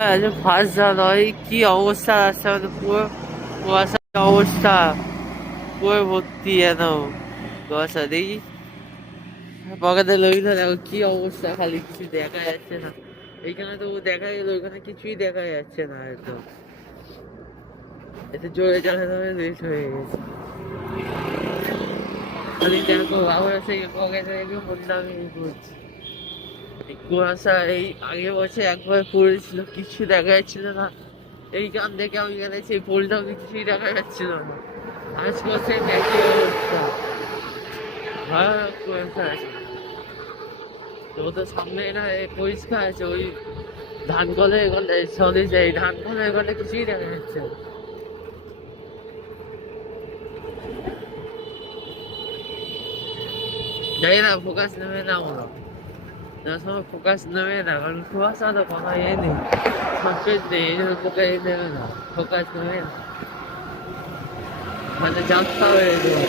first যা নয় কি অবস্থা রাস্তার মধ্যে পুরো কুয়াশার অবস্থা পুরো ভর্তি একদম কুয়াশা দেখি পকেটে লই না দেখো কি অবস্থা খালি কিছু দেখা যাচ্ছে না এইখানে তো দেখা গেল ওইখানে কিছুই দেখা যাচ্ছে না একদম এতে জোরে চালাতে হবে লেট হয়ে গেছে খালি দেখো আমরা সেই পকেটে রেখে বললাম এই করছি এই কুয়াশা এই আগের বছর একবার পড়েছিল কিছু দেখা যাচ্ছিল না এইখান থেকে আমি গেলে সেই পোলটাও কিছুই দেখা যাচ্ছিল না আজকে সেই একই অবস্থা ভয়ানক কুয়াশা আছে তো তো সামনে না পরিষ্কার আছে ওই ধান কলে এখানে সরি এই ধান কলে এখানে কিছুই দেখা যাচ্ছে না জানি না ফোকাস নেবে না ওরা যার সময় ফোকাস নেবে না কারণ কুয়াশা তো কোনো ইয়ে নেই সাসপেন্স নেই এই জন্য ফোকাস নেবে না ফোকাস নেবে না মানে জানতে হবে এগুলো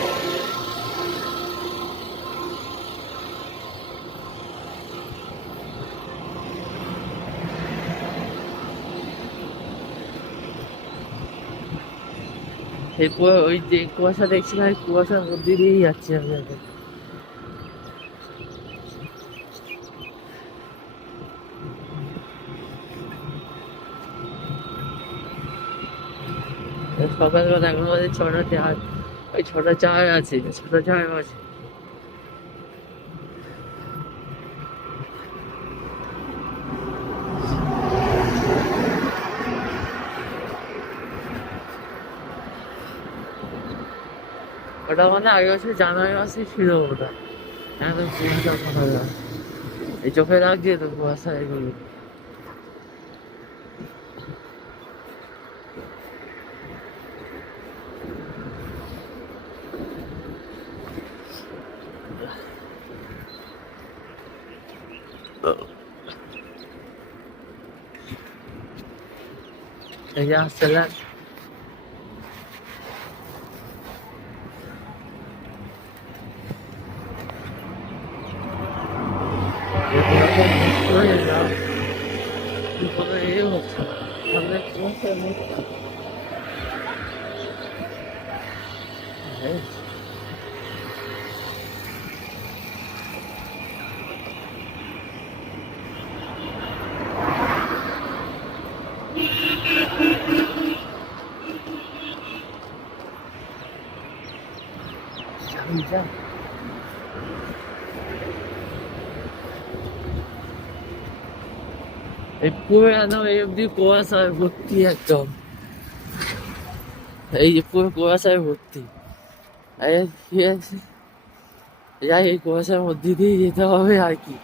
এরপর ওই যে কুয়াশা দেখছি না কুয়াশার মধ্যে দিয়েই যাচ্ছি আমি এখন সকালবেলা এখন আমাদের 6টা 4 ওই 6টা 4 আছে 6টা 4 আছে ওটা মানে আগে বছর জানুয়ারি মাসে ছিল ওটা একদম চিন্তা করা যায় এই চোখে লাগছে তো কুয়াশা এগুলো এই যে আসছে বিপদের এই হচ্ছে সামনে কুয়াশার মধ্যে যা এই পুরো একদম এই অব্দি কুয়াশায় ভর্তি একদম এই যে পুরো কুয়াশায় ভর্তি ঠিক আছে যাই এই কুয়াশার মধ্যে দিয়ে যেতে হবে আর কি